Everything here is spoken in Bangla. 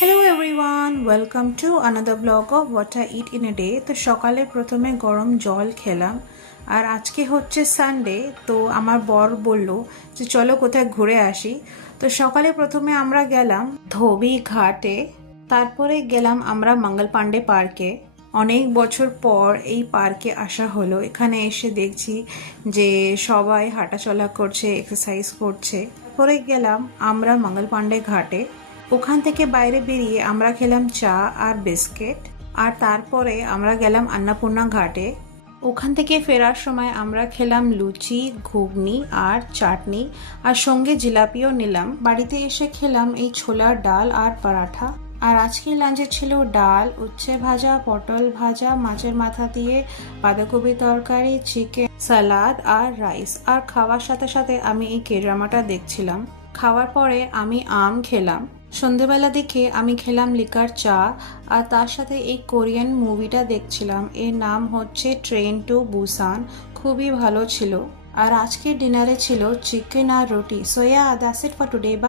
Hello everyone, welcome to another blog of what I it in a day. তো সকালে প্রথমে গরম জল খেলাম, আর আজকে হচ্ছে সানডে। তো আমার বর বলল যে চলো কোথায় ঘুরে আসি। তো সকালে প্রথমে আমরা গেলাম ধোবি ঘাটে, তারপরে গেলাম আমরা মঙ্গল পান্ডে পার্কে। অনেক বছর পর এই পার্কে আসা হলো। এখানে এসে দেখছি যে সবাই হাঁটাচলা করছে, এক্সারসাইজ করছে। পরে গেলাম আমরা মঙ্গল পান্ডে ঘাটে। ওখান থেকে বাইরে বেরিয়ে আমরা খেলাম চা আর বিস্কিট, আর তারপরে আমরা গেলাম অন্নপূর্ণা ঘাটে। ওখান থেকে ফেরার সময় আমরা খেলাম লুচি, ঘুগনি আর চাটনি, আর সঙ্গে জিলাপিও নিলাম। বাড়িতে এসে খেলাম এই ছোলার ডাল আর পরাঠা। আর আজকে লাঞ্চে ছিল ডাল, উচ্ছে ভাজা, পটল ভাজা, মাছের মাথা দিয়ে বাঁধাকপি তরকারি, চিকেন, সালাদ আর রাইস। আর খাওয়ার সাথে সাথে আমি এই কেডরামাটা দেখছিলাম। খাওয়ার পরে আমি আম খেলাম। সন্ধেবেলা দেখে আমি খেলাম লিকার চা, আর তার সাথে এই কোরিয়ান মুভিটা দেখছিলাম। এর নাম হচ্ছে ট্রেন টু বুসান। খুবই ভালো ছিল। আর আজকে ডিনারে ছিল চিকেন আর রুটি। So yeah, that's it for today.